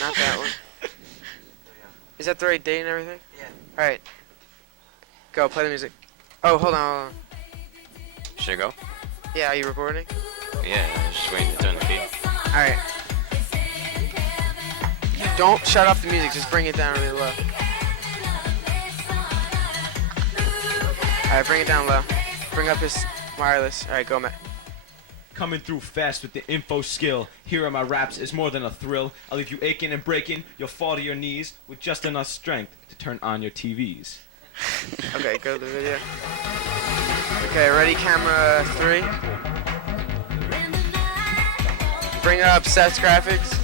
Not that one. Is that the right date and everything? Yeah. All right. Go, play the music. Oh, hold on. Should I go? Yeah, are you recording? Yeah, I was just waiting to turn the feed. All right. Don't shut off the music. Just bring it down really low. All right, bring it down low. Bring up his wireless. All right, go, Matt. Coming through fast with the info skill. Here are my raps is more than a thrill. I'll leave you aching and breaking. You'll fall to your knees with just enough strength to turn on your TVs. Okay, go to the video. Okay, ready, camera 3. Bring up Seth's graphics.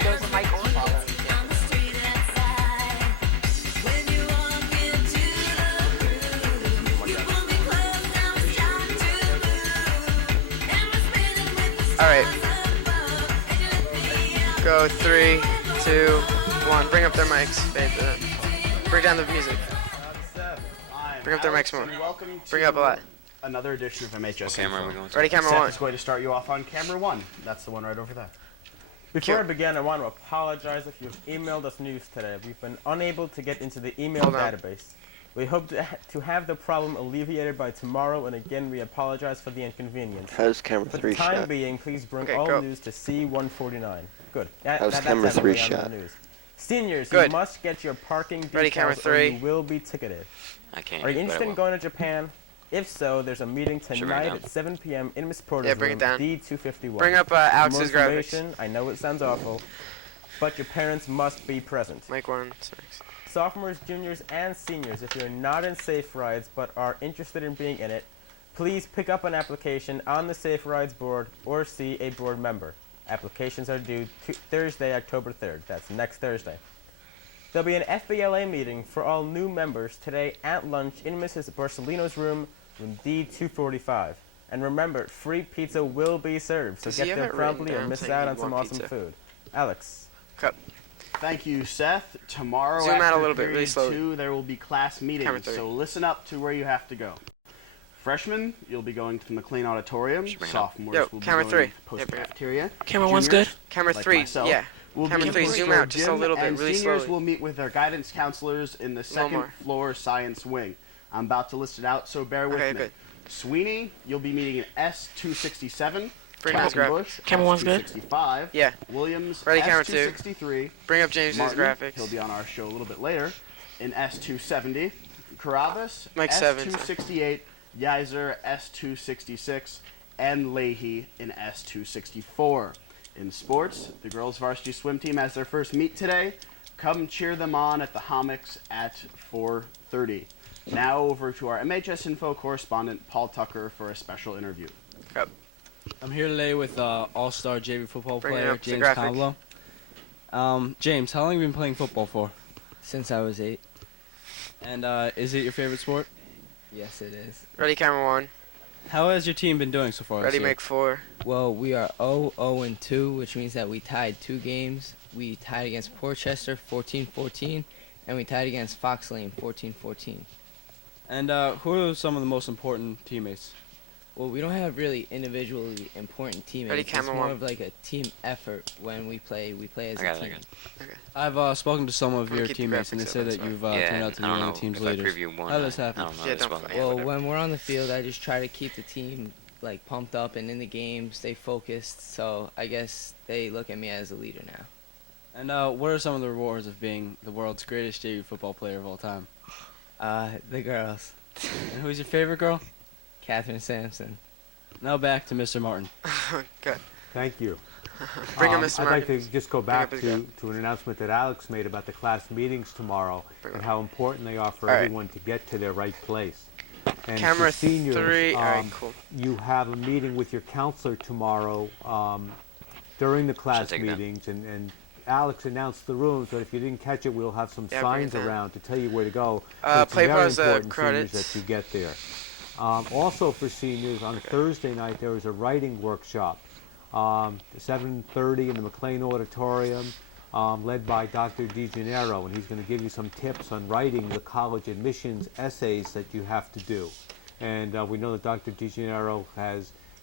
There's a mic on. All right. Go 3, 2, 1. Bring up their mics. Bring down the music. Bring up their mics more. Bring up a lot. Another edition of MHS What camera are we Info. going to? Ready, camera Seth 1. is going to start you off on camera 1. That's the one right over there. Before I begin, I want to apologize if you've emailed us news today. We've been unable to get into the email Hold on. database. We hope to have the problem alleviated by tomorrow, and again, we apologize for the inconvenience. How's camera For 3 the time shot? being, please bring Okay, all go. news to C149. Good. How's That's camera 3 everything on shot? the news. Seniors, Good. you must get your parking Ready, camera details or 3. you will be ticketed. I can't. Are you but I interested in will. going to Japan? If so, there's a meeting bring it tonight down? at 7 p.m. in Miss Porter's Yeah, bring it room, down. D251. Bring up For Alex's more graphics. information, I know it sounds awful, but your parents must be present. Mic 1. Sophomores, juniors, and seniors, if you're not in Safe Rides but are interested in being in it, please pick up an application on the Safe Rides board or see a board member. Applications are due Thursday, October 3rd. That's next Thursday. There'll be an FBLA meeting for all new members today at lunch in Mrs. Borsellino's room, room D245. And remember, free pizza will be served, so Does he get have there it written promptly or down miss saying out you on some want awesome pizza? food. Alex. Cup. Thank you, Seth. Tomorrow Zoom out a after little bit, really period slowly. 2, there will be class Camera meetings, 3. so listen up to where you have to go. Freshmen, you'll be going to the McLean Auditorium. Should bring it up. Sophomores Yo, will be camera going 3. to the post Yeah, bring it up. cafeteria. Camera 1's good. Juniors, Camera like 3. myself, Yeah. will Camera be 3, in the zoom store out just a gym, little bit, and really seniors slowly. will meet with their guidance counselors in the second more. floor science wing. I'm about to list it out, so bear with Okay, me. good. Sweeney, you'll be meeting in S267. Bring up his Bush, Camera 1's good. S265. Yeah. Williams, Ready, camera 2. S263. Bring up James's Martin, graphics. he'll be on our show a little bit later, in S270. Carabas, Mike 7, S268. Yizer, S266. And Leahy in S264. In sports, the girls' varsity swim team has their first meet today. Come cheer them on at the Homics at 4:30. Now over to our MHS Info correspondent, Paul Tucker, for a special interview. Cup. I'm here today with all-star JV football Bring it player up to James graphics. Conlo. James, how long have you been playing football for? Since I was 8. And is it your favorite sport? Yes, it is. Ready, camera 1. How has your team been doing so far Ready, this year? make 4. Well, we are 0-2, which means that we tied 2 games. We tied against Portchester 14-14, and we tied against Fox Lane 14-14. And who are some of the most important teammates? Well, we don't have really individually important teammates. Ready, It's camera more 1. of like a team effort when we play. We play as I got a it, I team. got it. I've spoken to some of I'm gonna your keep the teammates, and they graphics said up, that that's you've Yeah, turned out to be I don't one know of the team's if leaders. I preview one. How does this happen? I don't know. Yeah, this don't one. fight. Well, whatever. when we're on the field, I just try to keep the team like pumped up and in the game, stay focused. So I guess they look at me as a leader now. And what are some of the rewards of being the world's greatest JV football player of all time? The girls, And who's your favorite girl? Catherine Sampson. Now back to Mr. Martin. Good. Thank you. Bring him, Mr. I'd like Martin. to just go Bring up back his to an announcement that Alex made about the class meetings tomorrow Bring and him. how important they are for All right. everyone to get to their right place. And Camera for seniors, 3. All right, cool. you have a meeting with your counselor tomorrow during the class take it down. meetings, and Alex announced the rooms, but if you didn't catch it, we'll have some Yeah, bring it signs down. around to tell you where to go. So it's play very pause, important, credits. seniors, that you get there. Also for seniors, on Thursday night, there is a writing workshop, 7:30 in the McLean Auditorium, led by Dr. DeGennaro, and he's going to give you some tips on writing the college admissions essays that you have to do. And we know that Dr. DiGennaro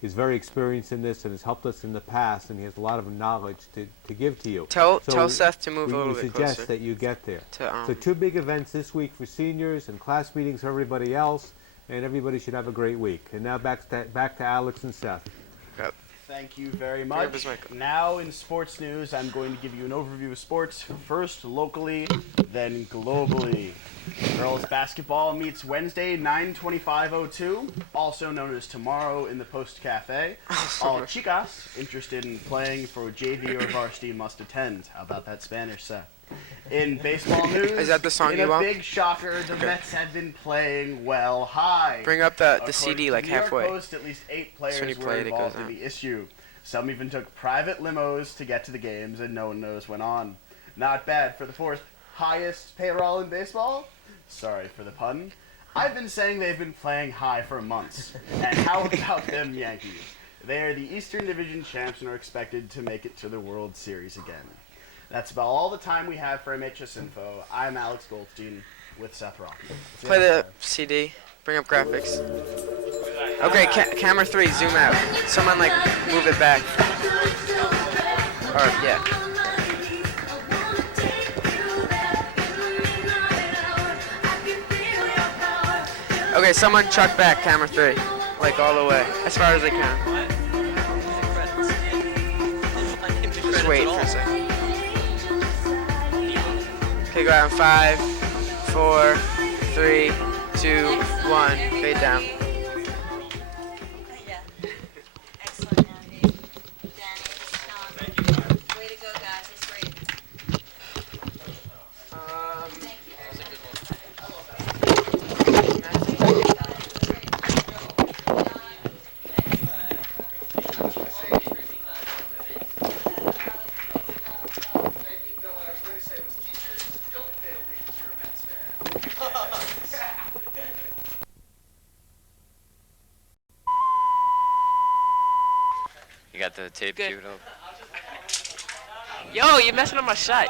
is very experienced in this and has helped us in the past, and he has a lot of knowledge to give to you. Tell So Seth to move a little we bit suggest closer. that you get there. To, So 2 big events this week for seniors and class meetings for everybody else, and everybody should have a great week. And now back to Alex and Seth. Thank you very up much. his mic. Now in sports news, I'm going to give you an overview of sports, first locally, then globally. Girls basketball meets Wednesday, 9/25/02, also known as tomorrow in the Post Cafe. All chicas interested in playing for JV or varsity must attend. How about that Spanish, Seth? In baseball news, Is that the song in you a want? big shocker, the Mets have been playing well high. Bring up the According CD to like New York halfway. Post, at least 8 when players you were play it, it involved goes in out. the issue. Some even took private limos to get to the games, and no one knows when on. Not bad for the 4th highest payroll in baseball. Sorry for the pun. I've been saying they've been playing high for months. And how about them Yankees? They are the Eastern Division champs and are expected to make it to the World Series again. That's about all the time we have for MHS Info. I'm Alex Goldstein with Seth Rock. Play the CD. Bring up graphics. Okay, camera 3, zoom out. Someone like move it back. Or yeah. Okay, someone chuck back camera 3, like all the way, as far as they can. Just wait for a second. Okay, go out in 5, 4, 3, 2, 1. Fade down. Yeah. Excellent, Andy. Danny, Sean. Way to go, guys. It's great. Thank you. You got the tape Good. queued up? Yo, you're messing up my shot.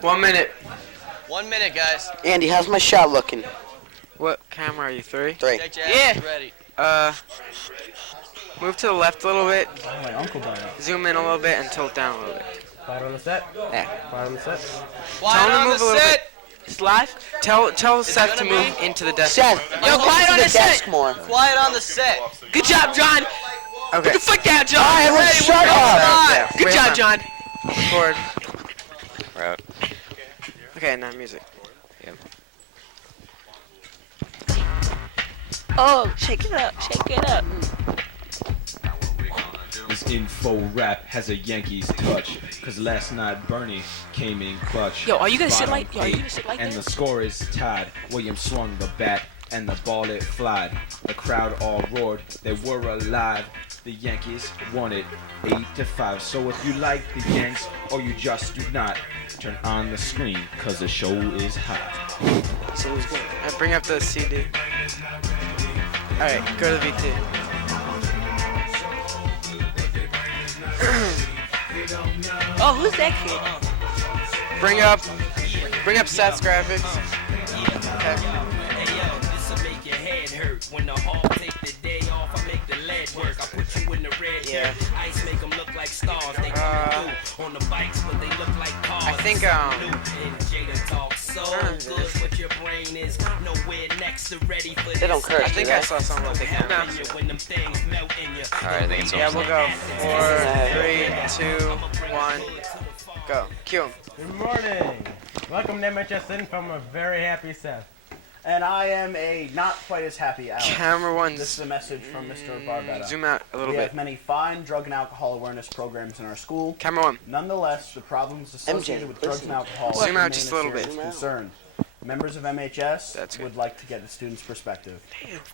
One minute. 1 minute, guys. Andy, how's my shot looking? What camera are you? 3? 3. Check your Yeah. ass ready. Move to the left a little bit. Oh, my uncle died. Zoom in a little bit and tilt down a little bit. Quiet on the set. Yeah. Quiet on the set. Quiet Tell him to on move the a little set. bit. It's live. Tell Seth to gonna move be? into the desk. Seth, Yo, quiet on the the set. desk more. Quiet on the set. Good job, John. Okay. Put the foot down, John. All right, everyone Ready, shut we're going up. live. Yeah, Good wait, job, hold on. John. Forward. We're out. Okay, now music. Oh, shake it up. Shake it up. This info rap has a Yankees touch, cause last night Bernie came in clutch. Yo, are you gonna sit Bottom like? Yo, are you 8, gonna sit like and this? the score is tied. Williams swung the bat, and the ball it flied. The crowd all roared, they were alive. The Yankees won it 8-5. So if you like the Yanks, or you just do not, turn on the screen, cause the show is hot. So bring up the CD. All right, go to the VT. Oh, who's that kid? Bring up Seth's graphics. Okay. Yeah. I think They don't curse, I think do I they? saw something like that. Alright, I think it's Yeah, almost we'll done. go. 4, 3, 2, 1, go. Cue him. Good morning. Welcome to MHS Info. I'm a very happy Seth. And I am a not quite as happy Alex. Camera 1. This is a message from Mr. Barbetta. Zoom out a little We bit. have many fine drug and alcohol awareness programs in our school. Camera 1. Nonetheless, the problems associated with drugs listen. and alcohol Zoom out remain just a a little serious bit. Zoom out. concern. Members of MHS That's good. would like to get the students' perspective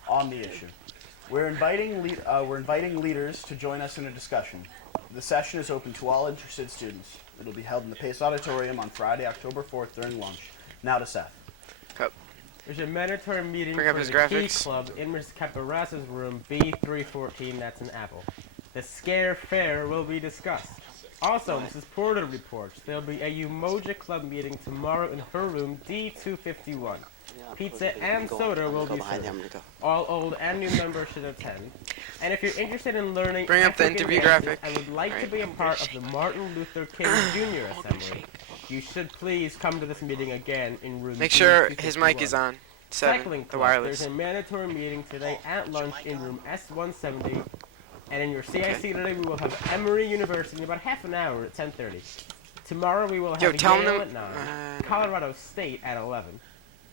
on the issue. We're inviting leaders to join us in a discussion. The session is open to all interested students. It'll be held in the Pace Auditorium on Friday, October 4th during lunch. Now to Seth. There's a mandatory meeting Bring up for his the graphics. Key Club in Ms. Caparas's room, B314, that's an Apple. The Scare Fair will be discussed. Also, Mrs. Porter reports there will be a Umoja Club meeting tomorrow in her room D251. Pizza and soda will be served. All old and new members should attend. And if you're interested in learning Bring up the African interview dances graphic. and would like to be a part of the Martin Luther King Jr. Assembly, you should please come to this meeting again in room Make sure D251. his mic is on. 7, Cycling the Club, wireless. there's a mandatory meeting today at lunch in room S170. And in your CIC today, we will have Emory University in about half an hour at 10:30. Tomorrow we will have tell Yale them- at 9, Colorado State at 11.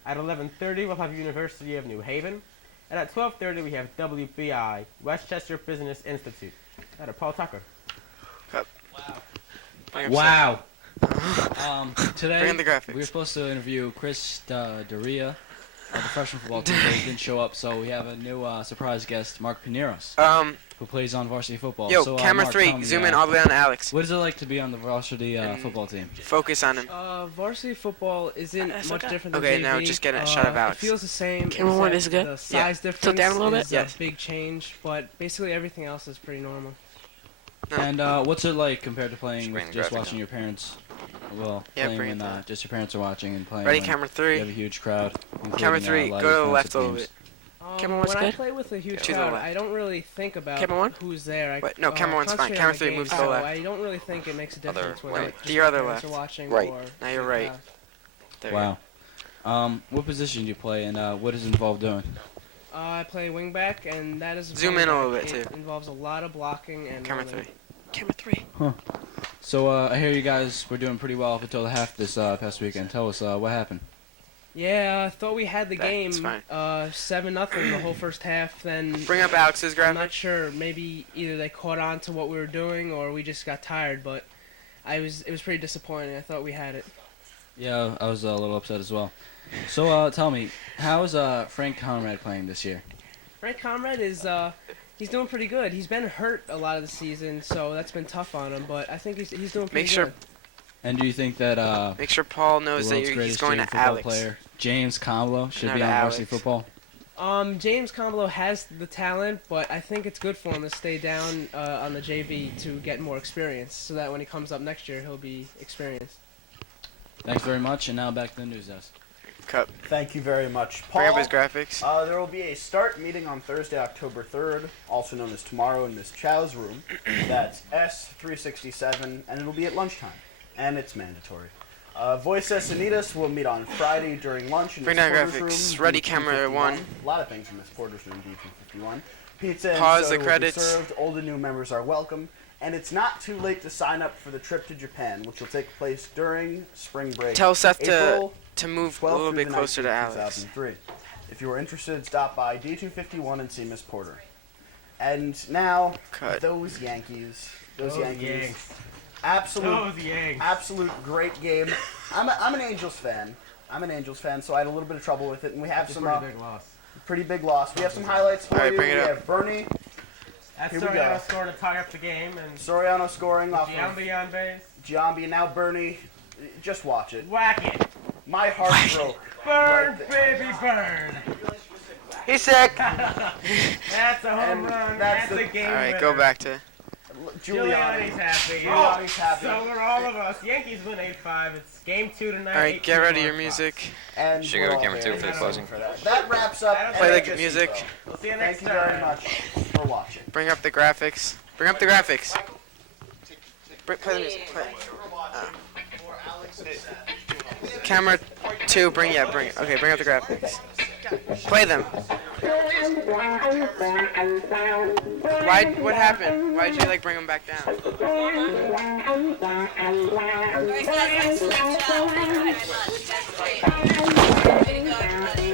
At 11:30 we'll have University of New Haven. And at 12:30 we have WBI, Westchester Business Institute. That are Paul Tucker. Wow. Today, Bring in the graphics. we were supposed to interview Chris Daria of the freshman football team, but he didn't show up, so we have a new surprise guest, Mark Pineros, who plays on varsity football. Yo, so, camera Mark, 3, tell me, zoom in all the way on Alex. What is it like to be on the varsity football team? Focus on him. Varsity football isn't much different than Okay, JV. now just get a shot of Alex. It feels the same. Camera one is good? The size Yeah. difference Tilt down a little bit? is Yes. a big change, but basically everything else is pretty normal. No. And what's it like compared to playing Bring with the just graphic watching up. your parents? Well, Yeah, playing bring it when down. just your parents are watching and playing. Ready, when camera You 3. have a huge crowd. Camera including, 3, a lot go of to the defensive left a little teams. bit. Camera one's when I good? play with a huge To the crowd, left. I don't really think about Camera one? who's there. I, Wait, no, camera one's fine. concentrate Camera on the 3 game, moves to the so left. I don't really think it makes a difference Other whether way. just To your my other parents left. are watching Right. or Now you're right. There you go. Wow. What position do you play, and what is involved doing? I play wingback, and that is Zoom in a little bit, it too. involves a lot of blocking and Camera running. 3. Camera 3. So I hear you guys were doing pretty well up until the half this past weekend. Tell us what happened. Yeah, I thought we had the That's game fine. 7-0 the whole first half. Then Bring up Alex's I'm graphic. not sure. Maybe either they caught on to what we were doing, or we just got tired. But it was pretty disappointing. I thought we had it. Yeah, I was a little upset as well. So tell me, how is Frank Conrad playing this year? Frank Conrad is he's doing pretty good. He's been hurt a lot of the season, so that's been tough on him. But I think he's doing pretty Make sure good. And do you think that Make sure Paul the knows that world's he's greatest going JV to football Alex. player James Comlo should No, be to on varsity Alex. football? James Comblo has the talent, but I think it's good for him to stay down on the JV to get more experience, so that when he comes up next year, he'll be experienced. Thanks very much, and now back to the news desk. Cut. Thank you very much, Paul. Bring up his graphics. There will be a start meeting on Thursday, October 3rd, also known as tomorrow, in Miss Chow's room. That's S367, and it'll be at lunchtime, and it's mandatory. Voices Unidas will meet on Friday during lunch in Bring Miss down Porter's graphics. room. Ready, D251. camera 1. A lot of things in Miss Porter's room, D251. Pizza and Pause soda the will credits. be served. Old and new members are welcome. And it's not too late to sign up for the trip to Japan, which will take place during spring break. Tell Seth April to move a 12th little through bit the closer to 19th, Alex. 2003. If you are interested, stop by D251 and see Miss Porter. And now, Cut. those Yankees. Those Yankees. Yanks. Absolute, Those Yanks. absolute great game. I'm an Angels fan. So I had a little bit of trouble with it, and we have It's a some pretty big loss. pretty big loss. We have some highlights for All right, you. bring it We up. have Bernie That's Here we Soriano go. scored to tie up the game, and Soriano scoring off of Giambi on base. Giambi. Now Bernie, just watch it. Whack it. My heart broke. Burn, Right there. baby, burn. He's sick. That's a home And run. that's That's the- a game All right, winner. go back to. Giuliani's happy. Giuliani's happy. So we're all of us. Yankees win 8-5. It's game 2 tonight. All right, get 8-2 ready on your Fox. music. And Should we're go to all camera two very for the happy closing. for that. That wraps up Play the MHS music. Info. We'll see you Thank next you time. very much for watching. Bring up the graphics. Bring up the graphics. Play the music. Play. Camera 2. Bring it. Okay, bring up the graphics. Play them. Why? What happened? Why'd you bring them back down? Alright, guys, let's switch out. Way to go, everybody.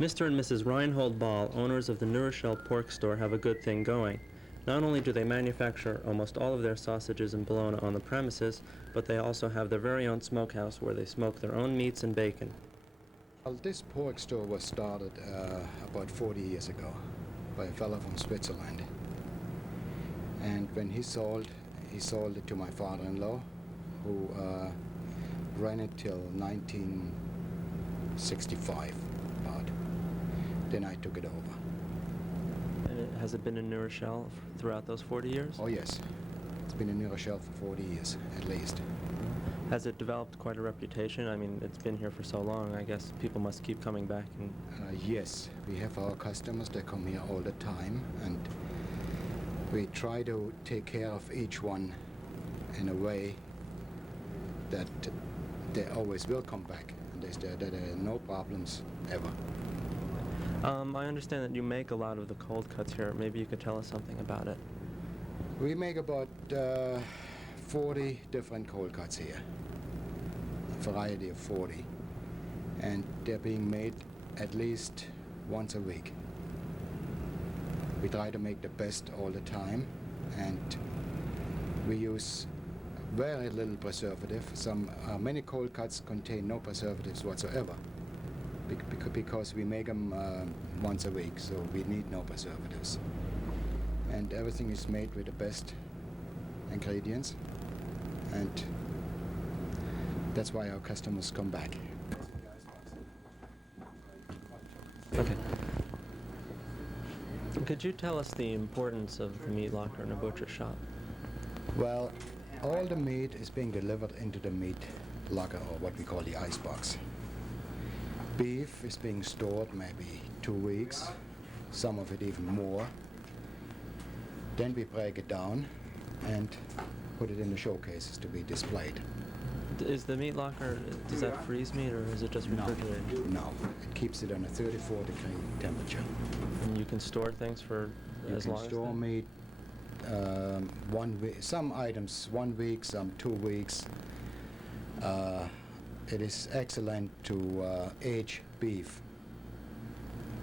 Mr. and Mrs. Reinhold Ball, owners of the Neuroshell Pork Store, have a good thing going. Not only do they manufacture almost all of their sausages and bologna on the premises, but they also have their very own smokehouse where they smoke their own meats and bacon. Well, this pork store was started about 40 years ago by a fellow from Switzerland. And when he sold it to my father-in-law, who ran it till 1965, about. Then I took it over. And has it been in New Rochelle throughout those 40 years? Oh yes, it's been in New Rochelle for 40 years at least. Has it developed quite a reputation? I mean, it's been here for so long, I guess people must keep coming back. And yes, we have our customers that come here all the time, and we try to take care of each one in a way that they always will come back, and there are no problems ever. I understand that you make a lot of the cold cuts here. Maybe you could tell us something about it. We make about 40 different cold cuts here, a variety of 40, and they're being made at least once a week. We try to make the best all the time, and we use very little preservative. Many cold cuts contain no preservatives whatsoever, because we make them once a week, so we need no preservatives. And everything is made with the best ingredients, and that's why our customers come back. Okay. Could you tell us the importance of the meat locker in a butcher shop? Well, all the meat is being delivered into the meat locker, or what we call the ice box. Beef is being stored maybe 2 weeks, some of it even more. Then we break it down and put it in the showcases to be displayed. Is the meat locker, does that freeze meat, or is it just refrigerated? No, it keeps it on a 34-degree temperature. And you can store things for as long as You can store meat 1 week, some items 1 week, some 2 weeks. It is excellent to age beef,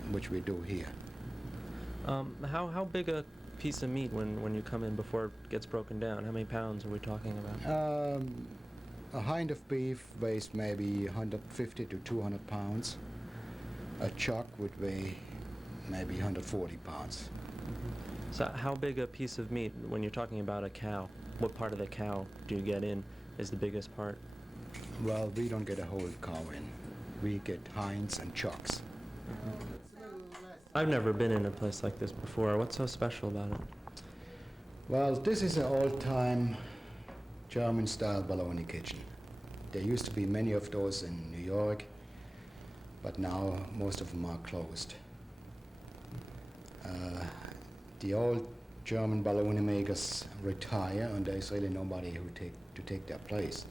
which we do here. How big a piece of meat when you come in before it gets broken down? How many pounds are we talking about? A hind of beef weighs maybe 150 to 200 pounds. A chuck would weigh maybe 140 pounds. So how big a piece of meat, when you're talking about a cow, what part of the cow do you get in is the biggest part? Well, we don't get a whole cow in. We get hinds and chucks. I've never been in a place like this before. What's so special about it? Well, this is an old-time German-style bologna kitchen. There used to be many of those in New York, but now most of them are closed. The old German bologna makers retire, and there's really nobody to take their place.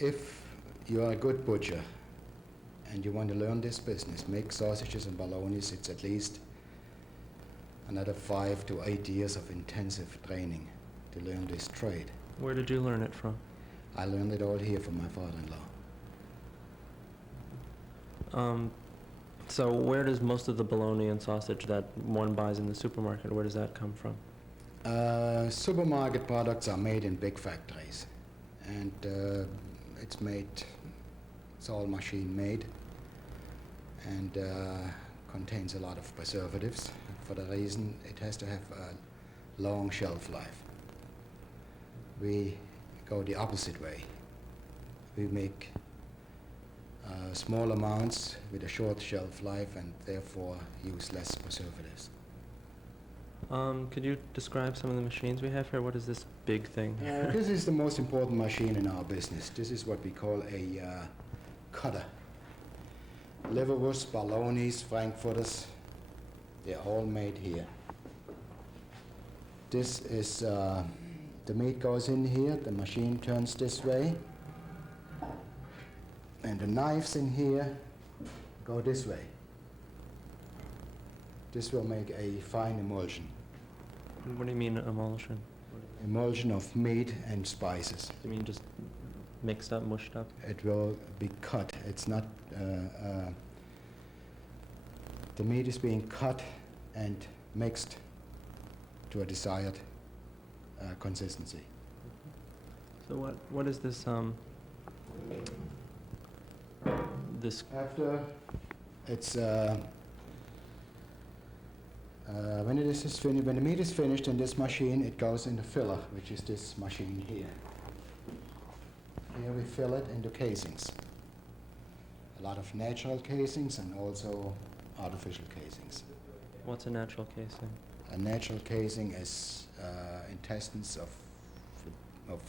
If you are a good butcher and you want to learn this business, make sausages and bolognas, it's at least another 5 to 8 years of intensive training to learn this trade. Where did you learn it from? I learned it all here from my father-in-law. So where does most of the bologna and sausage that one buys in the supermarket, where does that come from? Supermarket products are made in big factories, and it's all machine made, and contains a lot of preservatives for the reason it has to have a long shelf life. We go the opposite way. We make small amounts with a short shelf life and therefore use less preservatives. Could you describe some of the machines we have here? What is this big thing? This is the most important machine in our business. This is what we call a cutter. Liverwurst, bolognas, frankfurters, they're all made here. This is, the meat goes in here, the machine turns this way, and the knives in here go this way. This will make a fine emulsion. What do you mean emulsion? Emulsion of meat and spices. You mean just Mixed up, mushed up? It will be cut. It's not, the meat is being cut and mixed to a desired consistency. So what is this, this... After it's, when the meat is finished in this machine, it goes in the filler, which is this machine here. Here we fill it into casings. A lot of natural casings and also artificial casings. What's a natural casing? A natural casing is intestines of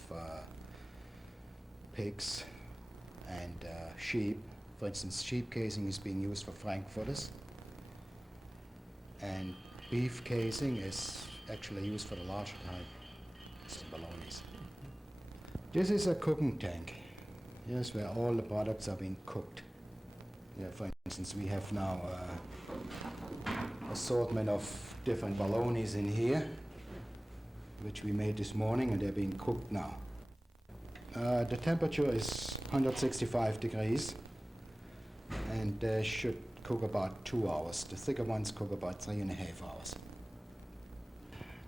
pigs and sheep. For instance, sheep casing is being used for frankfurters, and beef casing is actually used for the larger type, it's the bolognas. This is a cooking tank. Here's where all the products are being cooked. Yeah, for instance, we have now assortment of different bolognas in here, which we made this morning, and they're being cooked now. The temperature is 165 degrees, and they should cook about 2 hours. The thicker ones cook about 3.5 hours.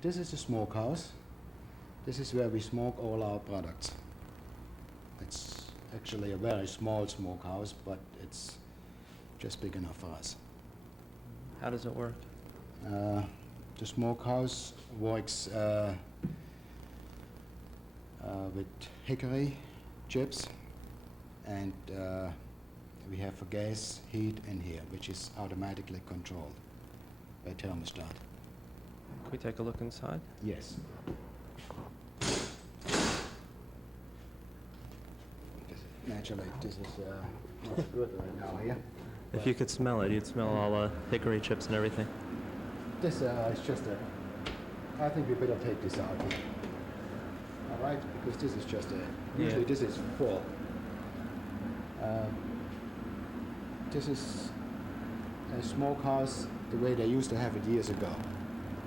This is the smokehouse. This is where we smoke all our products. It's actually a very small smokehouse, but it's just big enough for us. How does it work? The smokehouse works with hickory chips, and we have a gas heat in here, which is automatically controlled by thermostat. Can we take a look inside? Yes. Naturally, this is not good right now here. If you could smell it, you'd smell all the hickory chips and everything. This is just I think we better take this out here. All right, because this is just usually this is full. This is a smokehouse the way they used to have it years ago.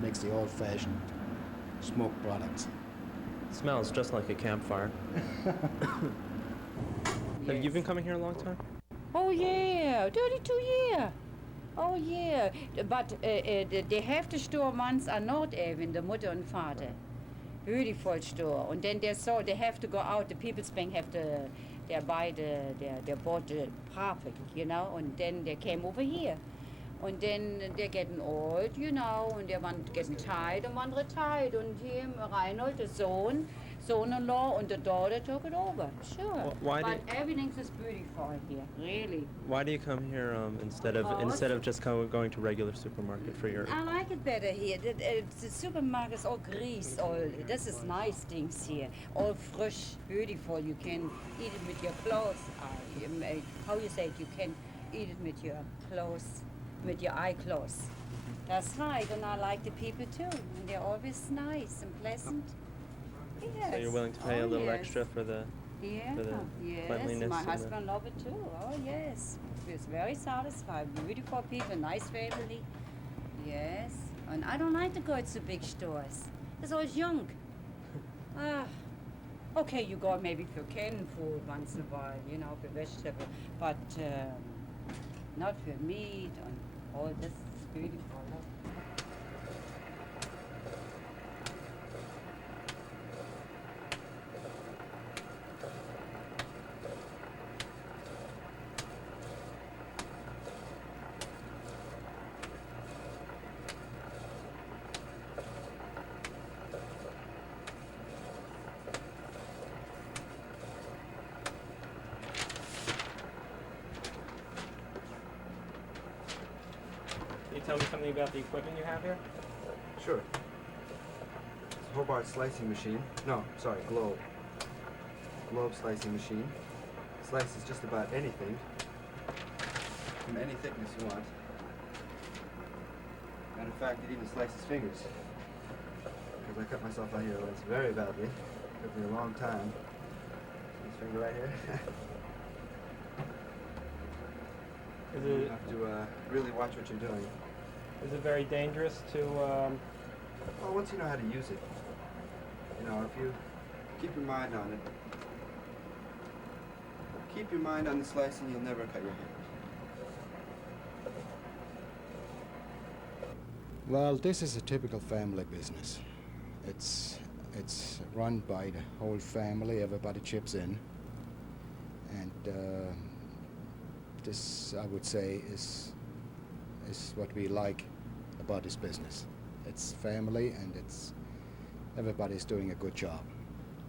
Makes the old-fashioned smoked products. It smells just like a campfire. Have you been coming here a long time? Oh yeah, 32 years. Oh yeah, but they have the store once on North Avenue, the mother and father. Beautiful store. And then they have to go out, the People's Bank have to, they bought the profit, you know, and then they came over here. And then they're getting old, you know, and they're getting tired and one retired. And him, Reinhold, the son-in-law, and the daughter took it over. Sure. But everything is beautiful here, really. Why do you come here instead of just going to regular supermarket for your? I like it better here. The supermarket is all grease. This is nice things here. All fresh, beautiful. You can eat it with your clothes. How you say it? You can eat it with your clothes. With your eye closed. That's right, and I like the people too. And they're always nice and pleasant. Yes. So you're willing to pay a little extra for the cleanliness? My husband loves it too. Oh yes, he's very satisfied. Beautiful people, nice family. Yes, and I don't like to go to big stores. It's always junk. Okay, you go maybe for canned food once in a while, you know, for vegetable, but not for meat and all this is beautiful. Can you tell me something about the equipment you have here? Sure. It's a Hobart slicing machine. No, sorry, globe. Globe slicing machine. Slices just about anything from any thickness you want. And in fact, it even slices fingers. Because I cut myself out here once very badly. It took me a long time. This finger right here. You have to really watch what you're doing. Is it very dangerous to? Well, once you know how to use it, you know, if you keep your mind on it, Keep your mind on the slice and you'll never cut your hand. Well, this is a typical family business. It's run by the whole family. Everybody chips in, and this, I would say, is what we like about this business. It's family, and everybody's doing a good job.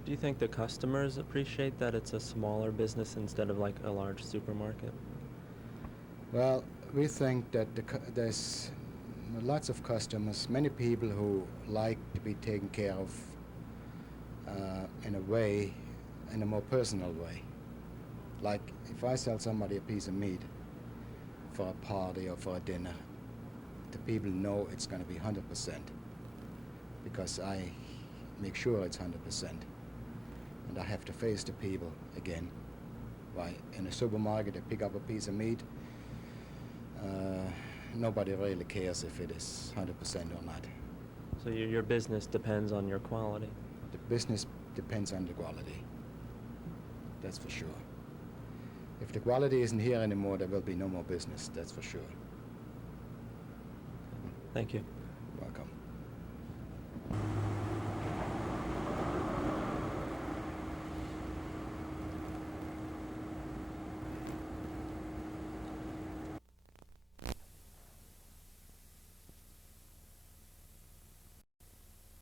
Do you think the customers appreciate that it's a smaller business instead of like a large supermarket? Well, we think that there's lots of customers, many people who like to be taken care of in a way, in a more personal way. Like if I sell somebody a piece of meat for a party or for a dinner, the people know it's going to be 100% because I make sure it's 100%. And I have to face the people again. Why, in a supermarket, they pick up a piece of meat. Nobody really cares if it is 100% or not. So your business depends on your quality? The business depends on the quality. That's for sure. If the quality isn't here anymore, there will be no more business, that's for sure. Thank you. Welcome.